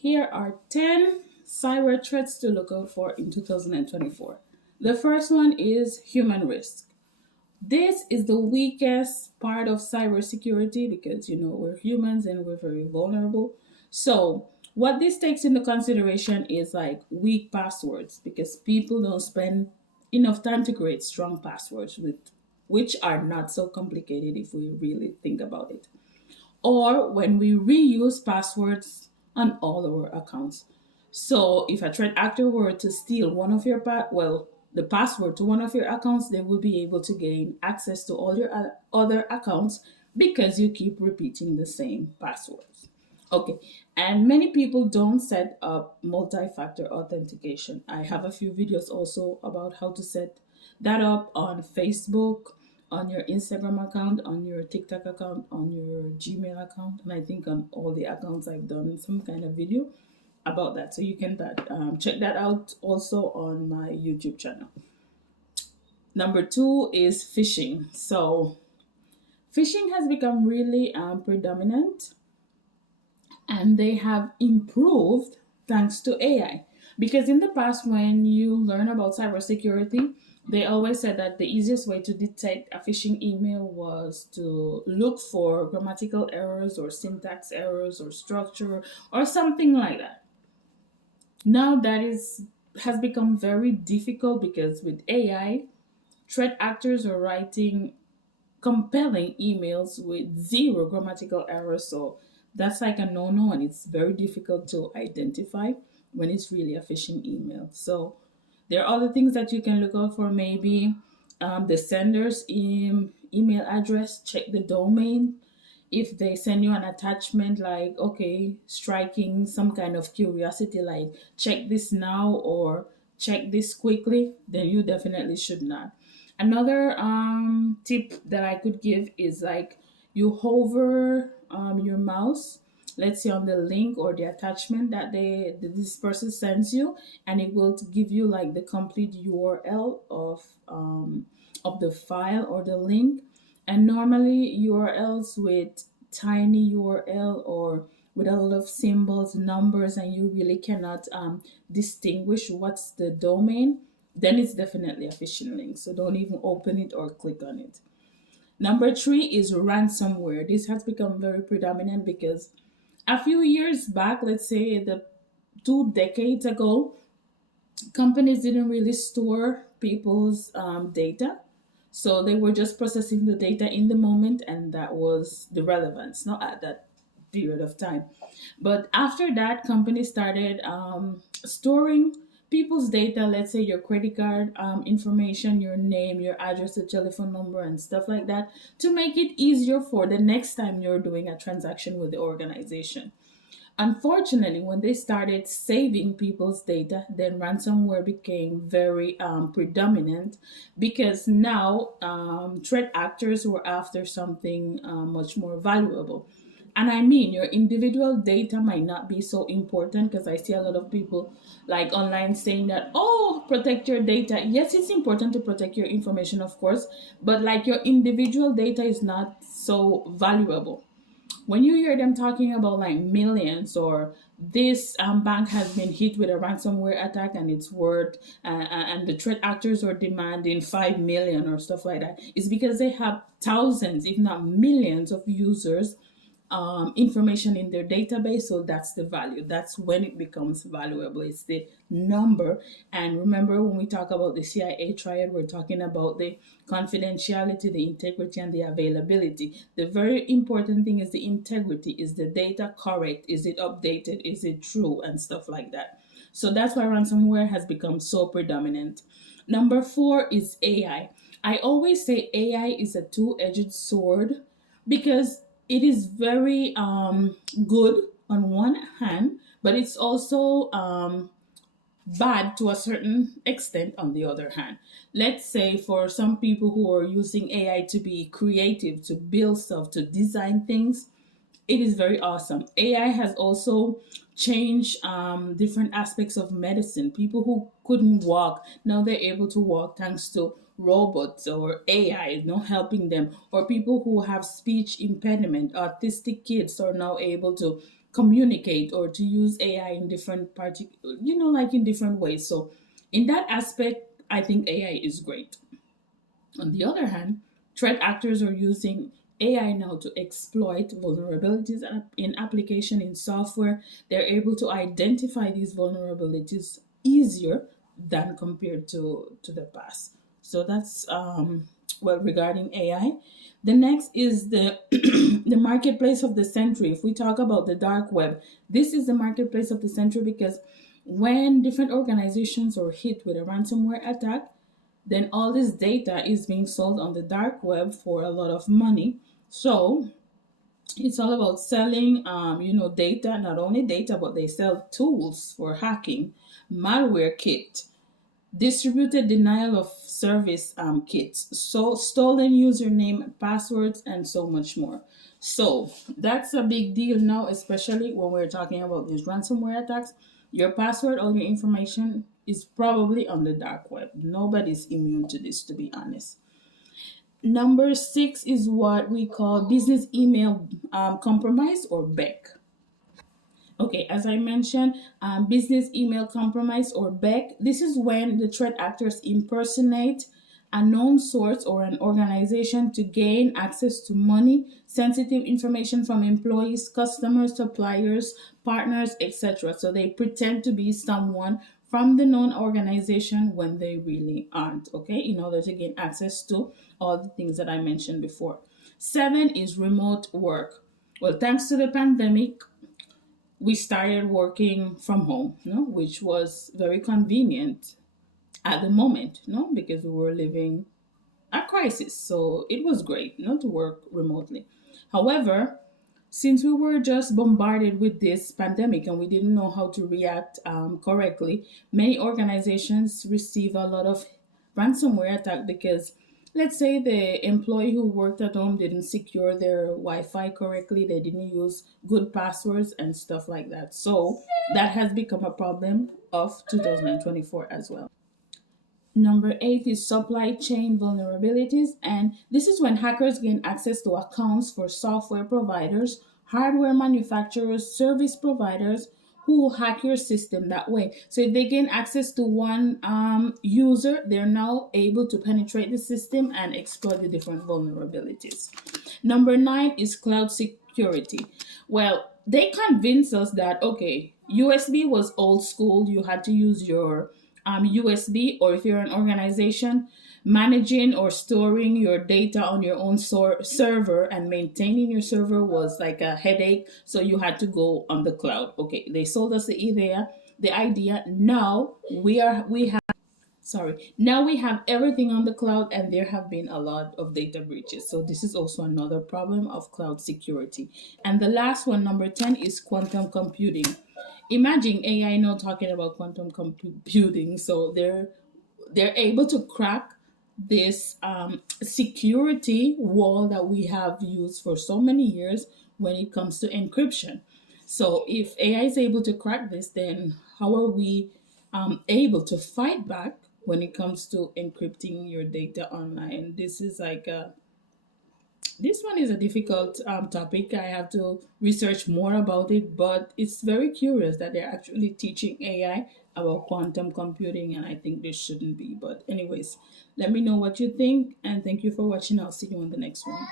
Here are 10 cyber threats to look out for in 2024. The first one is human risk. This is the weakest part of cybersecurity because we're humans and we're very vulnerable. So, what this takes into consideration is like weak passwords because people don't spend enough time to create strong passwords with which are not so complicated if we really think about it, or when we reuse passwords on all our accounts. So if a threat actor were to steal one of your the password to one of your accounts, they will be able to gain access to all your other accounts because you keep repeating the same passwords. Okay, and many people don't set up multi-factor authentication. I have a few videos also about how to set that up on Facebook, on your Instagram account, on your TikTok account, on your Gmail account, and I think on all the accounts I've done some kind of video about that. So you can check that out also on my YouTube channel. Number two is phishing. So phishing has become really predominant, and they have improved thanks to AI. Because in the past, when you learn about cybersecurity, they always said that the easiest way to detect a phishing email was to look for grammatical errors or syntax errors or structure or something like that. Now that is has become very difficult because with AI, threat actors are writing compelling emails with zero grammatical errors. So that's like a no no, and it's very difficult to identify when it's really a phishing email. So there are other things that you can look out for. Maybe the sender's email address, check the domain. If they send you an attachment like, okay, striking some kind of curiosity, like check this now or check this quickly, then you definitely should not. Another tip that I could give is like you hover your mouse, let's say on the link or the attachment that this person sends you, and it will give you like the complete URL of the file or the link. And normally URLs with tiny URL or with a lot of symbols, numbers, and you really cannot distinguish what's the domain, then it's definitely a phishing link. So don't even open it or click on it. Number three is ransomware. This has become very predominant because a few years back, let's say the 2 decades ago, companies didn't really store people's data. So they were just processing the data in the moment, and that was the relevance, not at that period of time. But after that, companies started storing people's data, let's say your credit card information, your name, your address, your telephone number, and stuff like that, to make it easier for the next time you're doing a transaction with the organization. Unfortunately, when they started saving people's data, then ransomware became very predominant because now threat actors were after something much more valuable. And I mean, your individual data might not be so important because I see a lot of people like online saying that, oh, protect your data. Yes, it's important to protect your information, of course, but like your individual data is not so valuable. When you hear them talking about like millions, or this bank has been hit with a ransomware attack and it's worth and the threat actors are demanding 5 million or stuff like that, it's because they have thousands if not millions of users information in their database. So that's the value. That's when it becomes valuable. It's the number. And remember, when we talk about the CIA triad, we're talking about the confidentiality, the integrity, and the availability. The very important thing is the integrity. Is the data correct? Is it updated? Is it true? And stuff like that. So that's why ransomware has become so predominant. Number four is AI. I always say AI is a two-edged sword because it is very good on one hand, but it's also bad to a certain extent on the other hand. Let's say for some people who are using AI to be creative, to build stuff, to design things, it is very awesome. AI has also changed different aspects of medicine. People who couldn't walk, now they're able to walk thanks to robots or AI, helping them. Or people who have speech impediment, autistic kids are now able to communicate or to use AI in different like in different ways. So in that aspect, I think AI is great. On the other hand, threat actors are using AI now to exploit vulnerabilities in application in software. They're able to identify these vulnerabilities easier than compared to the past. So that's regarding AI. The next is the the marketplace of the century. If we talk about the dark web, this is the marketplace of the century because when different organizations are hit with a ransomware attack, then all this data is being sold on the dark web for a lot of money. So it's all about selling, data, not only data, but they sell tools for hacking, malware kit, distributed denial of service kits, so stolen username, passwords, and so much more. So that's a big deal now, especially when we're talking about these ransomware attacks. Your password, all your information is probably on the dark web. Nobody's immune to this, to be honest. Number six is what we call business email compromise, or BEC. Okay, as I mentioned, business email compromise, or BEC. This is when the threat actors impersonate a known source or an organization to gain access to money, sensitive information from employees, customers, suppliers, partners, etc. So they pretend to be someone from the known organization when they really aren't, okay, in order to gain access to all the things that I mentioned before. Seven is remote work. Well, thanks to the pandemic, we started working from home, which was very convenient at the moment, because we were living a crisis. So it was great, to work remotely. However, since we were just bombarded with this pandemic and we didn't know how to react correctly, many organizations receive a lot of ransomware attack because, let's say, the employee who worked at home didn't secure their Wi-Fi correctly, they didn't use good passwords and stuff like that. So that has become a problem of 2024 as well. Number eight is supply chain vulnerabilities, and this is when hackers gain access to accounts for software providers, hardware manufacturers, service providers who will hack your system that way. So if they gain access to one user, they're now able to penetrate the system and exploit the different vulnerabilities. Number nine is cloud security. Well, they convince us that, okay, USB was old school, you had to use your USB, or if you're an organization, managing or storing your data on your own server and maintaining your server was like a headache. So you had to go on the cloud. Okay, they sold us the idea. The idea. Now we have. Sorry. Now we have everything on the cloud, and there have been a lot of data breaches. So this is also another problem of cloud security. And the last one, number 10, is quantum computing. Imagine AI now talking about quantum computing. So they're able to crack this security wall that we have used for so many years when it comes to encryption. So if AI is able to crack this, then how are we able to fight back when it comes to encrypting your data online? This one is a difficult topic. I have to research more about it, but it's very curious that they're actually teaching AI about quantum computing, and I think this shouldn't be. But, anyways, let me know what you think, and thank you for watching. I'll see you on the next one.